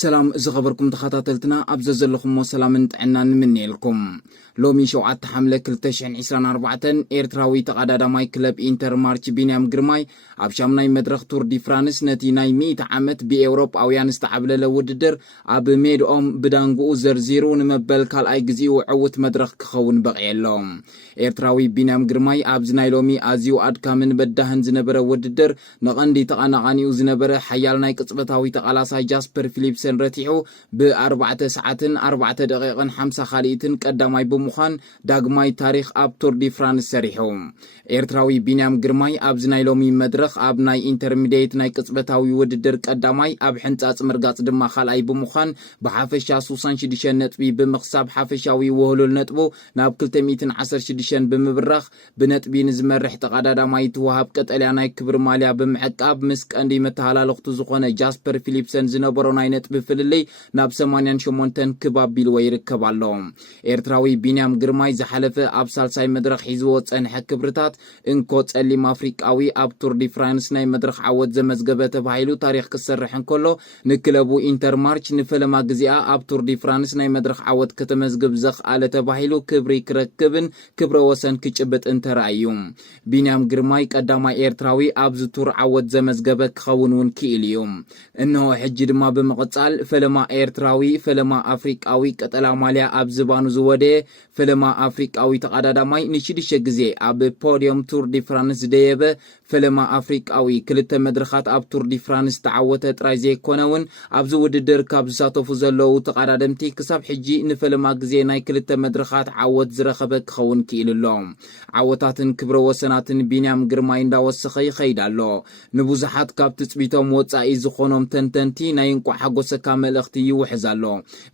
سلام زخبركم تخاطاتلتنا أبززلكم وسلام طعنا نمنيلكم لومي شوعات حملة كلتشحن 24 إيرتراوي تقادادا ماي كلب إنتر مارش بينيام جرماي أبشامناي مدرخ تور دي فرانس نتي ناي 100 عامت بأوروب أويان استعبل لوددر أب ميد بدانقو زرزيرو نمبل كالاي جزيو عوت مدرخ كخون بغيالهم إيرتراوي بينيام جرماي أبزناي لومي أزيو أدكامن بدهن زنبرا وددر نغاندي تقانغانيو زنبرا حيالناي كتصبتاوي تقالاساي جاسبر فيليبسن رتيحو ب4 ساعات 4 دقيقة 5 خاليتن قداماي بمخان داغماي تاريخ اب تور دي فرانس سريحهم إيرتراوي بينيام جرماي أبزناي لومي مدرخ أبناي انترميديت ناي كتصبتاوي وددر قداماي أب حنصاص مرغاص دما خالاي بمخان بحافشا 66 نطبي بمخساب حافشاوي وهلول نطبو ناب 216 بمبرخ بنطبي نزمرح تقادادا ماي توهاب قطليا ناي كبر ماليا بمعقاب مسك اندي متحلالختو زخونه جاسبر فيليبسن زنبرو ناي نطبي فللي ناب 88 كباب بيلو يركبالهم إيرتراوي بينيام جرماي زحلفه اب سالساي مدرخ حيزو صنح كبرتات انكو ጸሊም አፍሪቃዊ ኣብ ቱር ዲ ፍራንስ ናይ መድረኽ ዓወት ዘመዝገበ ተባሂሉ ታሪኽ ክሰርሕን ከሎ ንክለቡ ኢንተር ማርች ንፈለማ ግዜኣ ኣብ ቱር ዲ ፍራንስ ናይ መድረኽ ዓወት ከተመዝግብ ዘኽኣለ ተባሂሉ ክብሪ ክረክብን ክብረ ወሰን ክጭብጥን ተራእዩ ቢንያም ግርማይ ቀዳማይ ኤርትራዊ ኣብዚ ቱር ዓወት ዘመዝገበ ክኸውን እውን ክኢል እዩ እነሆ ሕጂ ድማ ብምቕጻል ፈለማ ኤርትራዊ ፈለማ አፍሪቃዊ ቀጠላ ማልያ ኣብ ዝባኑ ዝወደየ ፈለማ አፍሪቃዊ ተቀዳዳማይ ንሽድሸ ግዜ ኣብ ፖዲየም ቱር ዲ ፍራንስ ደየበ ፈለማ አፍሪቃዊ ክልተ መድረኻት ኣብ ቱር ዲ ፍራንስ ተዓወተ ጥራይ ዘይኮነውን ኣብዚ ውድድር ካብ ዝሳተፉ ዘለው ተቀዳደምቲ ክሳብ ሕጂ ንፈለማ ግዜ ናይ ክልተ መድረኻት ዓወት ዝረኸበ ክኸውን ክኢልሎ ዓወታትን ክብረ ወሰናትን ቢንያም ግርማይ እንዳወሰኸ ይኸይድ ኣሎ ንብዙሓት ካብ ትፅቢቶም ወፃኢ ዝኾኖም ተንተንቲ ናይ እንቋ ሓጎሰካ መልእኽቲ ይውሕዝ ኣሎ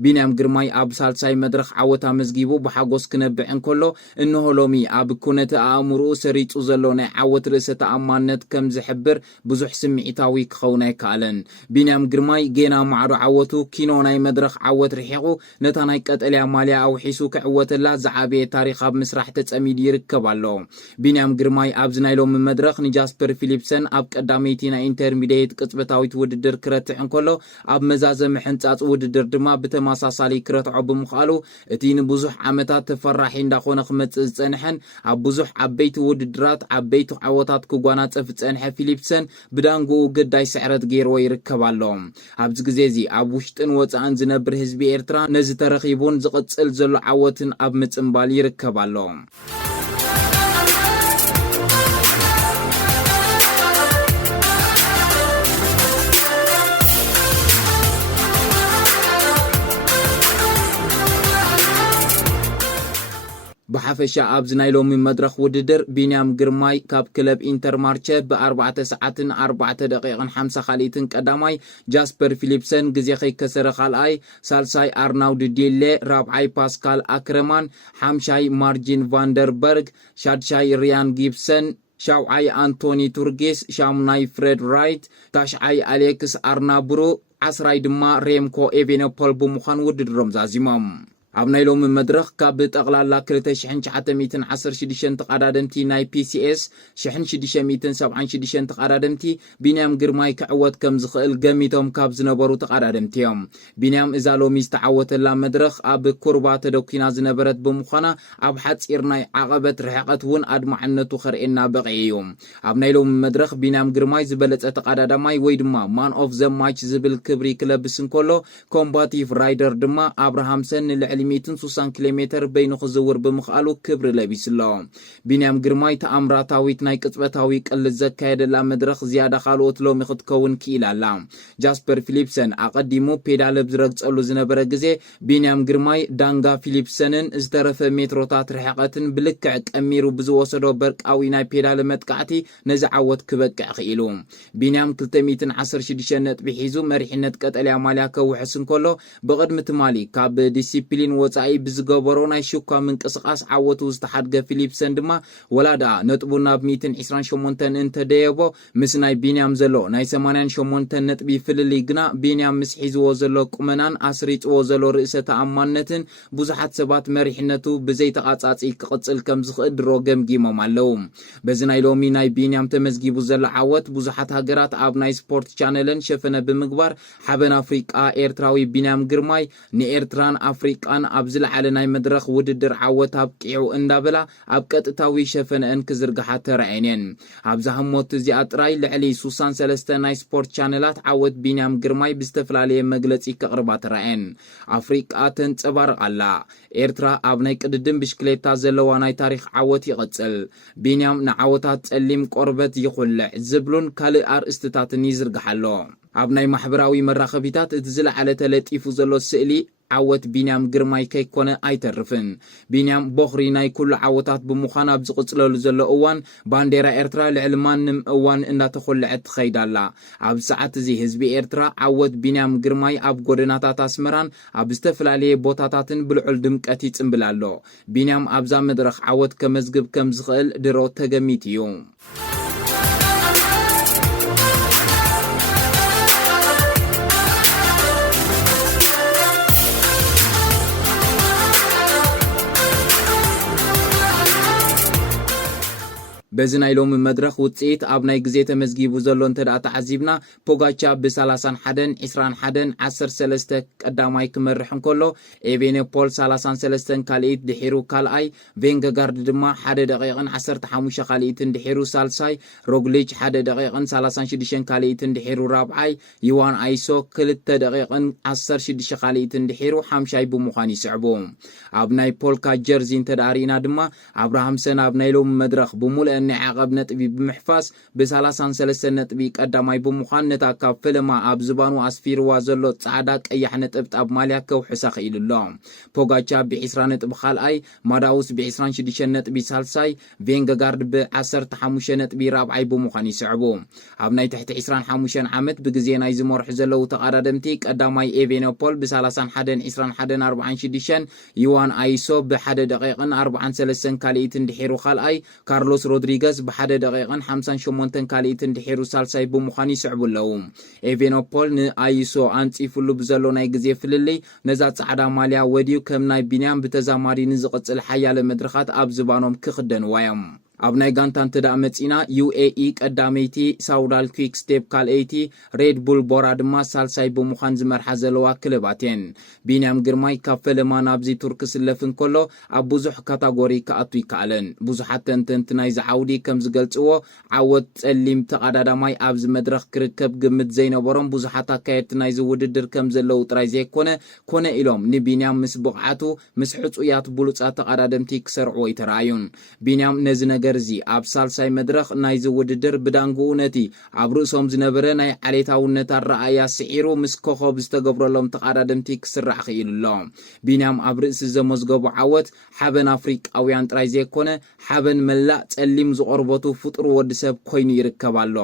ቢንያም ግርማይ ኣብ ሳልሳይ መድረኽ ዓወታ መዝጊቡ ብሓጎስ ክነብዕ እንከሎ እንሆ ሎሚ ኣብ ኩነተ ኣእምሮኡ ሰሪፁ ዘሎ ናይ ዓወት ርእሰ ተኣማንነት ከም ዝሕብር ብዙሕ ስምዒታዊ ክኸውን ኣይከኣለን ቢንያም ግርማይ ጌና ማዕሮ ዓወቱ ኪኖ ናይ መድረኽ ዓወት ርሒቑ ነታ ናይ ቀጠልያ ማልያ ኣውሒሱ ክዕወተላ ዝዓበየ ታሪኽ ኣብ ምስራሕ ተጸሚድ ይርከብ ኣሎ ቢንያም ግርማይ ኣብዚ ናይ ሎሚ መድረኽ ንጃስፐር ፊሊፕሰን ኣብ ቀዳመይቲ ናይ ኢንተርሚዲየት ቅጽበታዊት ውድድር ክረትዕ እንከሎ ኣብ መዛዘመ ሕንጻጽ ውድድር ድማ ብተመሳሳሊ ክረትዖ ብምኽኣሉ እቲ ንብዙሕ ዓመታት ተፈራሒ እንዳኾነ ክመጽእ ዝጸንሐን ኣብ ብዙሕ ዓበይቲ ውድድራት ዓበይቲ ዓወታት ክጓናጸፍ ዝጸንሐ ፊሊፕሰን ብዳንጉኡ ግዳይ ስዕረት ገይርዎ ይርከብ ኣሎ ኣብዚ ግዜ እዚ ኣብ ውሽጥን ወጻእን ዝነብር ህዝቢ ኤርትራ ነዚ ተረኺቡን ዝቕጽል ዘሎ ዓወትን ኣብ ምጽምባል ይርከብ ኣሎ بحفشة أبز نايلوم من مدرخ وددر بينيام جرماي كاب كلب إنتر مارشة ب4 ساعات 4 دقيقة 5 خاليتن قداماي جاسبر فيليبسن جزيخي كسر خالأي سالساي أرناود ديلي رابعاي باسكال أكرمان حمشاي مارجين فاندربرغ شادشاي ريان جيبسن شاوعاي أنتوني تورغيس شامناي فريد رايت تاشعاي أليكس أرنابرو عسراي دما ريمكو إيفينوبول بمخان وددرم زازيمام ኣብ ናይ ሎሚ መድረኽ ካብ ጠቕላላ 2916 ተቀዳደምቲ ናይ PCS 1676 ተቀዳደምቲ ቢንያም ግርማይ ክዕወት ከም ዝኽእል ገሚቶም ካብ ዝነበሩ ተቀዳደምቲ እዮም ቢንያም እዛ ሎሚ ዝተዓወተላ መድረኽ ኣብ ኩርባ ተደኪና ዝነበረት ብምዃና ኣብ ሓፂር ናይ ዓቐበት ርሕቐት እውን ኣድማዕነቱ ኸርእየና በቒ እዩ ኣብ ናይ ሎሚ መድረኽ ቢንያም ግርማይ ዝበለጸ ተቀዳዳማይ ወይ ድማ ማን ኦፍ ዘ ማች ዝብል ክብሪ ክለብስ እንከሎ ኮምባቲቭ ራይደር ድማ ኣብርሃምሰን ንልዕሊ 160 ኪሎሜትር በይኑ ክዝውር ብምኽኣሉ ክብሪ ለቢስሎ ቢንያም ግርማይ ተኣምራታዊት ናይ ቅጽበታዊ ቅልት ዘካየደላ መድረኽ ዝያዳ ካልኦት ሎሚ ክትከውን ክኢላላ ጃስፐር ፊሊፕሰን ኣቐዲሙ ፔዳል ብዝረግጸሉ ዝነበረ ግዜ ቢንያም ግርማይ ዳንጋ ፊሊፕሰንን ዝተረፈ ሜትሮታት ርሕቐትን ብልክዕ ቀሚሩ ብዝወሰዶ በርቃዊ ናይ ፔዳል መጥቃዕቲ ነዚ ዓወት ክበቅዕ ክኢሉ ቢንያም 216 ነጥቢ ሒዙ መሪሕነት ቀጠልያ ማልያ ከውሕስ እንከሎ ብቕድሚ ትማሊ ካብ ዲሲፕሊን ወጻኢ ብዝገበሮ ናይ ሽኳ ምንቅስቃስ ዓወቱ ዝተሓድገ ፊሊፕሰን ድማ ወላዳ ነጥቡ ናብ 128 እንተደየቦ ምስ ናይ ቢንያም ዘሎ ናይ 88 ነጥቢ ፍልልይ ግና ቢንያም ምስ ሒዝዎ ዘሎ ቁመናን ኣስሪፅዎ ዘሎ ርእሰ ተኣማንነትን ብዙሓት ሰባት መሪሕነቱ ብዘይ ተቃጻጺ ክቅጽል ከም ዝኽእል ድሮ ገምጊሞም ኣለው። በዚ ናይ ሎሚ ናይ ቢንያም ተመዝጊቡ ዘሎ ዓወት ብዙሓት ሃገራት ኣብ ናይ ስፖርት ቻነልን ሸፈነ ብምግባር ሓበን ኣፍሪቃ ኤርትራዊ ቢንያም ግርማይ ንኤርትራን ኣፍሪቃን ኣብ ዝለዓለ ናይ መድረኽ ውድድር ዓወት ኣብቂዑ እንዳበላ ኣብ ቀጥታዊ ሸፈነአን ክዝርግሓ ተረኣየን። ኣብዛ ህሞት እዚኣ ጥራይ ልዕሊ 63 ናይ ስፖርት ቻነላት ዓወት ቢንያም ግርማይ ብዝተፈላለየ መግለጺ ከቕርባ ተረኣየን። ኣፍሪቃ ተንጸባርቕ ኣላ። ኤርትራ ኣብ ናይ ቅድድም ብሽክሌታ ዘለዋ ናይ ታሪክ ዓወት ይቕጽል። ቢንያም ንዓወታት ጸሊም ቆርበት ይኹልዕ ዝብሉን ካልእ ኣርእስትታትን ይዝርግሓሎ። ኣብ ናይ ማሕበራዊ መራኸቢታት እቲ ዝለዓለ ተለጢፉ ዘሎ ስእሊ ዓወት ቢንያም ግርማይ ከይኮነ ኣይተርፍን። ቢንያም ቦኽሪ ናይ ኩሉ ዓወታት ብምዃን ኣብ ዝቕጽለሉ ዘሎ እዋን ባንዴራ ኤርትራ ልዕሊ ማንም እዋን እንዳተኾልዐት ትኸይዳላ። ኣብ ሰዓት እዚ ህዝቢ ኤርትራ ዓወት ቢንያም ግርማይ ኣብ ጎደናታት ኣስመራን ኣብ ዝተፈላለየ ቦታታትን ብልዑል ድምቀት ይጽምብል ኣሎ። ቢንያም ኣብዛ መድረኽ ዓወት ከመዝግብ ከም ዝኽእል ድሮ ተገሚት እዩ። በዚ ናይ ሎሚ መድረኽ ውጽኢት ኣብ ናይ ግዜ ተመዝጊቡ ዘሎ እንተዳ ተዓዚብና ፖጋቻ ብ31 21 13 ቀዳማይ ክመርሕ እንከሎ ኤቬኔፖል 33 ካልኢት ድሒሩ ካልኣይ ቬንገጋርድ ድማ 1 ደቂቕን 15 ካልኢትን ድሒሩ ሳልሳይ ሮግሊች 1 ደቂቕን 36 ካልኢትን ድሒሩ ራብዓይ ይዋን ኣይሶ 2 ደቂቕን 16 ካልኢትን ድሒሩ ሓምሻይ ብምዃን ይስዕቡ። ኣብ ናይ ፖልካ ጀርዚ እንተዳሪና ድማ አብርሃም ሰን ኣብ ናይ ሎሚ መድረኽ ብሙሉእ ናይ ዓቐብ ነጥቢ ብምሕፋስ ብ33 ነጥቢ ቀዳማይ ብምዃን ነታ ካብ ፈለማ ኣብ ዝባኑ ኣስፊርዋ ዘሎ ጻዕዳ ቀያሕ ነጥብጣብ ማልያ ከውሕሳ ኽኢሉሎ። ፖጋቻ ብ20 ነጥቢ ካልኣይ፣ ማዳውስ ብ26 ነጥቢ ሳልሳይ፣ ቬንገጋርድ ብ15 ነጥቢ ራብዓይ ብምዃን ይስዕቡ። ኣብ ናይ ትሕቲ 25 ዓመት ብግዜ ናይ ዝመርሑ ዘለው ተቐዳደምቲ ቀዳማይ ኤቬኔፖል ብ31 21 46 ይዋን ኣይሶ ብ1 ደቂቕን 43 ካልኢትን ድሒሩ ካልኣይ ካርሎስ ሮድሪገስ ብ1 ደቂቕን 58 ካልኢትን ድሒሩ ሳልሳይ ብምዃን ይስዕቡ ኣለው። ኤቬኔፖል ንኣይሶ ኣንጺፍሉ ብዘሎ ናይ ግዜ ፍልልይ ነዛ ጻዕዳ ማልያ ወዲዩ ከም ናይ ቢንያም ብተዛማዲ ንዝቕጽል ሓያለ መድረኻት ኣብ ዝባኖም ክኽደንዋ እዮም። ኣብ ናይ ጋንታ እንተዳ መጺና ዩኤኢ ቀዳመይቲ፣ ሳውዳል ኩዊክ ስቴፕ ካልአይቲ፣ ሬድ ቡል ቦራ ድማ ሳልሳይ ብምዃን ዝመርሓ ዘለዋ ክለባት እየን። ቢንያም ግርማይ ካብ ፈለማ ናብዚ ቱርክ ስለፍ እንከሎ ኣብ ብዙሕ ካታጎሪ ክኣቱ ይከኣለን። ብዙሓት ተንተንቲ ናይዚ ዓውዲ ከም ዝገልጽዎ ዓወት ጸሊም ተቐዳዳማይ ኣብዚ መድረኽ ክርከብ ግምት ዘይነበሮም ብዙሓት ኣካየድቲ ናይዚ ውድድር ከም ዘለው ጥራይ ዘይኮነ ኮነ ኢሎም ንቢንያም ምስ ብቕዓቱ ምስ ሕጹያት ብሉጻት ተቐዳደምቲ ክሰርዕዎ ይተረኣዩን። ቢንያም ነዚ ነገር እዚ ኣብ ሳልሳይ መድረኽ ናይዚ ውድድር ብዳንግኡ ነቲ ኣብ ርእሶም ዝነበረ ናይ ዓሌታውነት ኣረኣያ ስዒሩ ምስ ኮኸብ ዝተገብረሎም ተቐዳደምቲ ክስራዕ ኽኢሉሎ። ቢንያም ኣብ ርእሲ ዘመዝገቡ ዓወት ሓበን ኣፍሪቃውያን ጥራይ ዘይኮነ ሓበን መላእ ጸሊም ዝቆርበቱ ፍጡር ወዲ ሰብ ኮይኑ ይርከብ ኣሎ።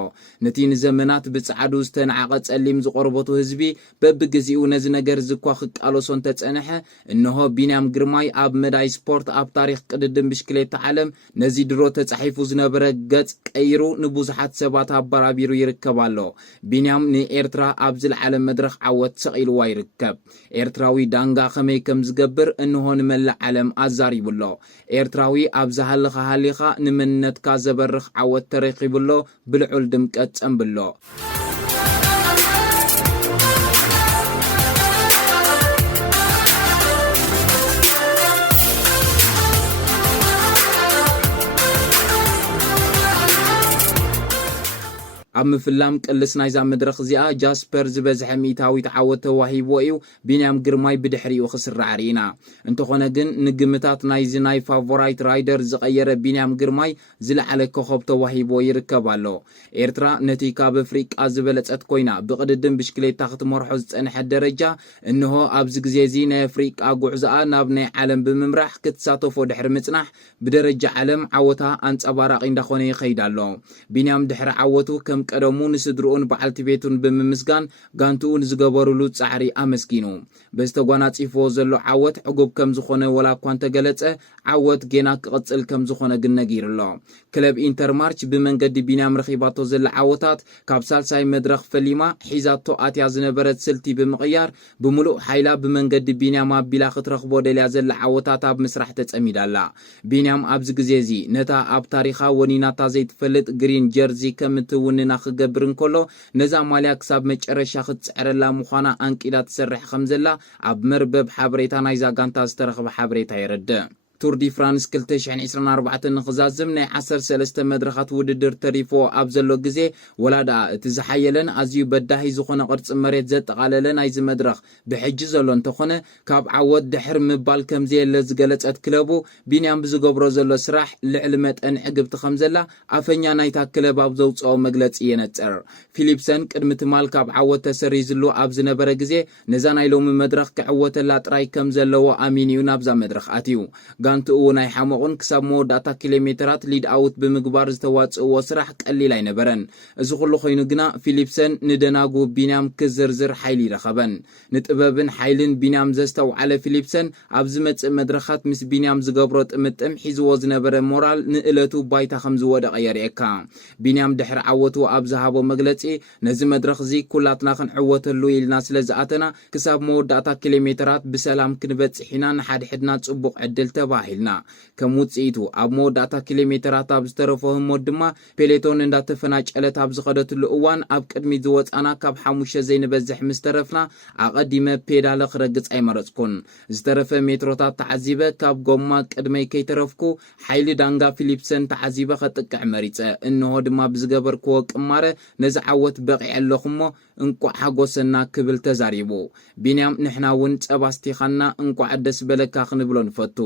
ነቲ ንዘመናት ብጻዕዱ ዝተነዓቐ ጸሊም ዝቆርበቱ ህዝቢ በብግዚኡ ነዚ ነገር ዝኳ ክቃለሶ እንተጸንሐ እንሆ ቢንያም ግርማይ ኣብ መዳይ ስፖርት ኣብ ታሪክ ቅድድም ብሽክሌታ ዓለም ነዚ ድሮ ተጻሒፉ ዝነበረ ገጽ ቀይሩ ንብዙሓት ሰባት ኣበራቢሩ ይርከብ ኣሎ። ቢንያም ንኤርትራ ኣብ ዝለዓለ መድረኽ ዓወት ሰቒልዋ ይርከብ። ኤርትራዊ ዳንጋ ኸመይ ከም ዝገብር እንሆ ንመላእ ዓለም ኣዛሪቡሎ። ኤርትራዊ ኣብ ዝሃለኻ ሃሊኻ ንመንነትካ ዘበርኽ ዓወት ተረኺቡሎ ብልዑል ድምቀት ጸንብሎ። ኣብ ምፍላም ቅልስ ናይዛ መድረኽ እዚኣ ጃስፐር ዝበዝሐ ሚእታዊት ዓወት ተዋሂብዎ እዩ። ቢንያም ግርማይ ብድሕሪኡ ክስራዕ ርኢና። እንተኾነ ግን ንግምታት ናይዚ ናይ ፋቮራይት ራይደር ዝቐየረ ቢንያም ግርማይ ዝለዓለ ኮኸብ ተዋሂብዎ ይርከብ ኣሎ። ኤርትራ ነቲ ካብ ኣፍሪቃ ዝበለጸት ኮይና ብቕድድም ብሽክሌታ ክትመርሖ ዝጸንሐት ደረጃ እንሆ ኣብዚ ግዜ እዚ ናይ ኣፍሪቃ ጉዕዞኣ ናብ ናይ ዓለም ብምምራሕ ክትሳተፎ ድሕሪ ምጽናሕ ብደረጃ ዓለም ዓወታ ኣንጸባራቒ እንዳኾነ ይኸይድ ኣሎ። ቢንያም ድሕሪ ዓወቱ ከም ቀደሙ ንስድሩኡን በዓልቲ ቤቱን ብምምስጋን ጋንቱኡን ዝገበሩሉ ጻዕሪ ኣመስጊኑ በስተጓናጺፍዎ ዘሎ ዓወት ዕጉብ ከም ዝኾነ ወላ እኳ እንተገለጸ ዓወት ጌና ክቕጽል ከም ዝኾነ ግን ነጊሩሎ ክለብ ኢንተር ማርች ብመንገዲ ቢንያም ረኺባቶ ዘላ ዓወታት ካብ ሳልሳይ መድረኽ ፈሊማ ሒዛቶ ኣትያ ዝነበረት ስልቲ ብምቕያር ብምሉእ ሓይላ ብመንገዲ ቢንያም ኣቢላ ክትረኽቦ ደልያ ዘላ ዓወታት ኣብ ምስራሕ ተጸሚዳላ ቢንያም ኣብዚ ግዜ እዚ ነታ ኣብ ታሪኻ ወኒናታ ዘይትፈልጥ ግሪን ጀርዚ ከም እትውንና ክገብር እንከሎ ነዛ ማልያ ክሳብ መጨረሻ ክትፅዕረላ ምዃና ኣንቂዳ ትሰርሕ ከም ዘላ ኣብ መርበብ ሓበሬታ ናይዛ ጋንታ ዝተረኸበ ሓበሬታ የረድእ ቱር ዲ ፍራንስ 2024 ንኽዛዝም ናይ 13 መድረኻት ውድድር ተሪፎ ኣብ ዘሎ ግዜ ወላዳ እቲ ዝሓየለን ኣዝዩ በዳሂ ዝኾነ ቅርፂ መሬት ዘጠቓለለ ናይዚ መድረኽ ብሕጂ ዘሎ እንተኾነ ካብ ዓወት ድሕር ምባል ከምዘየለ ዝገለጸት ክለቡ ቢንያም ብዝገብሮ ዘሎ ስራሕ ልዕሊ መጠን ዕግብቲ ከም ዘላ ኣፈኛ ናይታ ክለብ ኣብ ዘውፅኦ መግለፂ የነፅር ፊሊፕሰን ቅድሚ ትማል ካብ ዓወት ተሰሪዝሉ ኣብ ዝነበረ ግዜ ነዛ ናይ ሎሚ መድረኽ ክዕወተላ ጥራይ ከም ዘለዎ ኣሚን እዩ ናብዛ መድረኽ ኣትዩ ጋንቱኡ ናይ ሓመቑን ክሳብ መወዳእታ ኪሎሜትራት ሊድ ኣውት ብምግባር ዝተዋፅእዎ ስራሕ ቀሊል ኣይነበረን እዚ ኩሉ ኮይኑ ግና ፊሊፕሰን ንደናጉ ቢንያም ክዝርዝር ሓይሊ ይረኸበን ንጥበብን ሓይልን ቢንያም ዘስተውዓለ ፊሊፕሰን ኣብ ዝመፅእ መድረኻት ምስ ቢንያም ዝገብሮ ጥምጥም ሒዝዎ ዝነበረ ሞራል ንእለቱ ባይታ ከም ዝወደቐ የርእየካ ቢንያም ድሕሪ ዓወቱ ኣብ ዝሃቦ መግለፂ ነዚ መድረኽ እዚ ኩላትና ክንዕወተሉ ኢልና ስለ ዝኣተና ክሳብ መወዳእታ ኪሎሜትራት ብሰላም ክንበፅሕ ኢና ንሓድሕድና ጽቡቕ ዕድል ተባሂልና ከም ውፅኢቱ ኣብ መወዳእታ ኪሎሜትራት ኣብ ዝተረፈ ህሞት ድማ ፔሌቶን እንዳተፈናጨለት ኣብ ዝኸደትሉ እዋን ኣብ ቅድሚት ዝወፃና ካብ 5 ዘይንበዝሕ ምስ ተረፍና ኣቐዲመ ፔዳለ ክረግፅ ኣይመረፅኩን ዝተረፈ ሜትሮታት ተዓዚበ ካብ ጎማ ቅድመይ ከይተረፍኩ ሓይሊ ዳንጋ ፊሊፕሰን ተዓዚበ ከጥቅዕ መሪፀ እንሆ ድማ ብዝገበርክዎ ቅማረ ነዚ ዓወት በቂዕ ኣለኹሞ እንቋዕ ሓጎሰና ክብል ተዛሪቡ ቢንያም ንሕና እውን ፀባስቲኻና እንቋዕ ደስ በለካ ክንብሎ ንፈቱ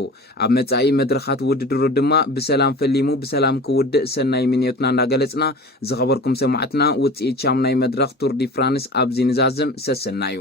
ኣብ መጻኢ መድረኻት ውድድሩ ድማ ብሰላም ፈሊሙ ብሰላም ክውድእ ሰናይ ምንየትና እንዳገለጽና ዝኸበርኩም ሰማዕትና ውፅኢት ሻምናይ መድረኽ ቱር ዲ ፍራንስ ኣብዚ ንዛዝም ሰሰናዩ